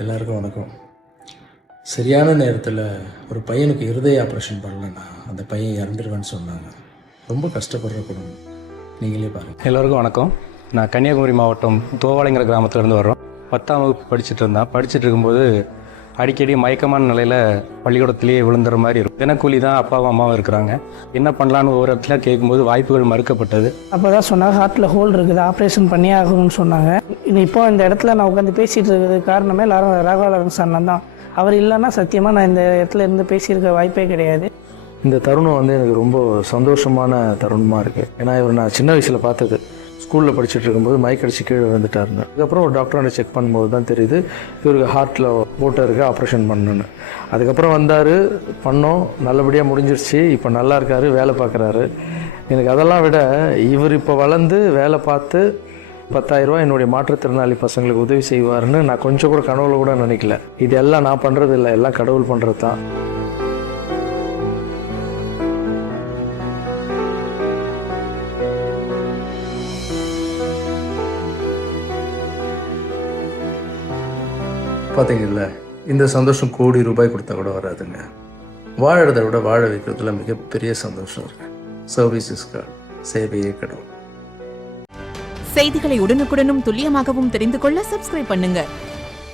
எல்லாருக்கும் வணக்கம். சரியான நேரத்தில் ஒரு பையனுக்கு இருதய ஆப்ரேஷன் பண்ணலன்னா அந்த பையன் இறந்துருவேன்னு சொன்னாங்க. ரொம்ப கஷ்டப்படுற குடும்பம், நீங்களே பாருங்கள். எல்லோருக்கும் வணக்கம். நான் கன்னியாகுமரி மாவட்டம் தோவாளைங்கிற கிராமத்துலேருந்து வர்றோம். 10ஆம் வகுப்பு படிச்சுட்டு இருக்கும்போது அடிக்கடி மயக்கமான நிலையில் பள்ளிக்கூடத்திலேயே விழுந்துற மாதிரி இருக்கும். தினக்கூலி தான் அப்பாவும் அம்மாவும் இருக்கிறாங்க. என்ன பண்ணலான்னு ஒரு இடத்துல கேட்கும்போது வாய்ப்புகள் மறுக்கப்பட்டது. அப்போ தான் சொன்னாங்க ஹார்ட்டில் ஹோல் இருக்குது, ஆப்ரேஷன் பண்ணியே ஆகணும்னு சொன்னாங்க. இப்போ இந்த இடத்துல நான் உட்காந்து பேசிகிட்டு இருக்கிறது காரணமே ராகவா சார் தான். அவர் இல்லைன்னா சத்தியமாக நான் இந்த இடத்துல இருந்து பேசியிருக்க வாய்ப்பே கிடையாது. இந்த தருணம் எனக்கு ரொம்ப சந்தோஷமான தருணமாக இருக்குது. ஏன்னா இவர் நான் சின்ன வயசில் பார்த்தது, ஸ்கூலில் படிச்சுட்டு இருக்கும்போது மயக்கடிச்சு கீழே விழுந்துட்டாருன்னு. அதுக்கப்புறம் ஒரு டாக்டரை செக் பண்ணும்போது தான் தெரியுது இவருக்கு ஹார்ட்டில் ஓட்டை இருக்குது, ஆப்ரேஷன் பண்ணணுன்னு. அதுக்கப்புறம் வந்தார், பண்ணோம், நல்லபடியாக முடிஞ்சிருச்சு. இப்போ நல்லா இருக்கார், வேலை பார்க்குறாரு. எனக்கு அதெல்லாம் விட இவர் இப்போ வளர்ந்து வேலை பார்த்து 10,000 ரூபா என்னுடைய மாற்றுத்திறனாளி பசங்களுக்கு உதவி செய்வார்னு நான் கொஞ்சம் கூட கனவுல கூட நினைக்கல. இது எல்லாம் நான் பண்ணுறது இல்லை, எல்லாம் கடவுள் பண்ணுறது தான். பார்த்தீங்கல்ல, இந்த சந்தோஷம் கோடி ரூபாய் கொடுத்தா கூட வராதுங்க. வாழறதை விட வாழ வைக்கிறதுல மிகப்பெரிய சந்தோஷம் இருக்கு. சர்வீஸ் இஸ் காட், சேவையே கடவுள். செய்திகளை உடனுக்குடனும் துல்லியமாகவும் தெரிந்து கொள்ள சப்ஸ்கிரைப் பண்ணுங்க.